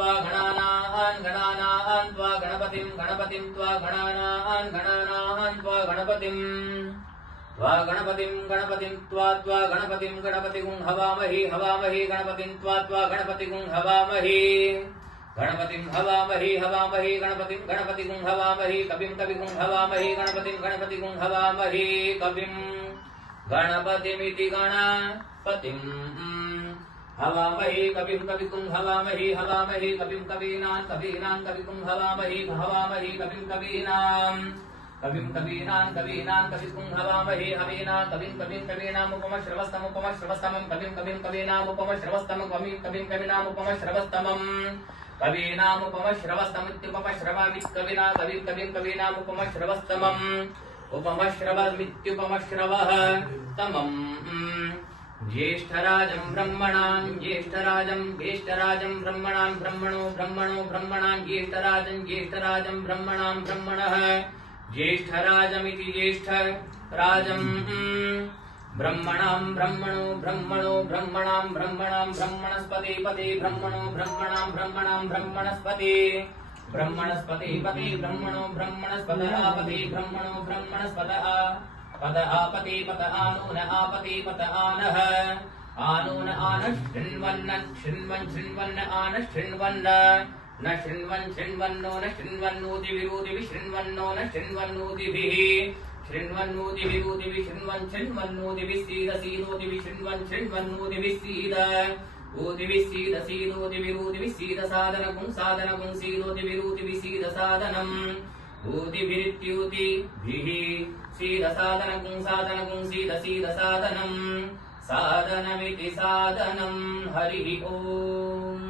त्वा गणानान् गणानान् त्वा गणपतिं गणपतिं त्वा गणानान् गणानान् त्वा गणपतिं गणपतिं त्वा गणपतिं गणपतिगुं हवामहि हवामहि गणपतिं त्वा गणपतिगुं हवामहि गणपतिं हवामहि हवामहि गणपतिं गणपतिगुं हवामहि कविं कविगुं हवामहि गणपतिं गणपतिगुं हवामहि कविं गणपतिमिति गणपतिं हवामहि कविं कविगुं हवामहि हवामहि कविं कवीनां कवीनां कविगुं हवामहि हवामहि कविं कवीनां कविगुं हवामहि हवीना कविं कवीनामुपमश्रवस्तमुपमश्रवस्तमं कविं कवीनामुपमश्रवस्तमं कविं कवीनामुपमश्रवस्तमं कवीनामुपमश्रवस्तमित्युपमश्रवमित्कविना कविं कवीनामुपमश्रवस्तमम् उपमश्रवमित्युपमश्रवः तमम् ज्येष्ठराजं ब्रह्मणां ज्येष्ठराजं ब्रह्मणां ब्रह्मणां ज्येष्ठराजं ब्रह्मणां ब्रह्मणः ज्येष्ठराजमिति ज्येष्ठराजं ब्रह्मणां ब्रह्मणां ब्रह्मणस्पति पति ब्रह्मणां ब्रह्मणस्पति पति ब्रह्मणस्पतः पति ब्रह्मणस्पतः पद आपति पद आनून आपति पद आनः आनून आनः शृण्वन् आनः शृण्वन् न शृण्वन्नो न शृण्वन्नोति विरोधिभिः शृण्वन्नो न शृण्वन्नोतिभिः शृण्वन्नोतिभिः शृण्वन्नोतिभिः सीदोतिभिः शृण्वन्नोतिभिः सीद ओतिभिः सीदोतिभिरोतिभिः सीद साधनगुं सीदोतिभिरोतिभिः सीद साधनम् ओतिभिरित्योतिभिः सीद साधनगुं सीद साधनम् साधनमिति साधनम् हरिः ओम्।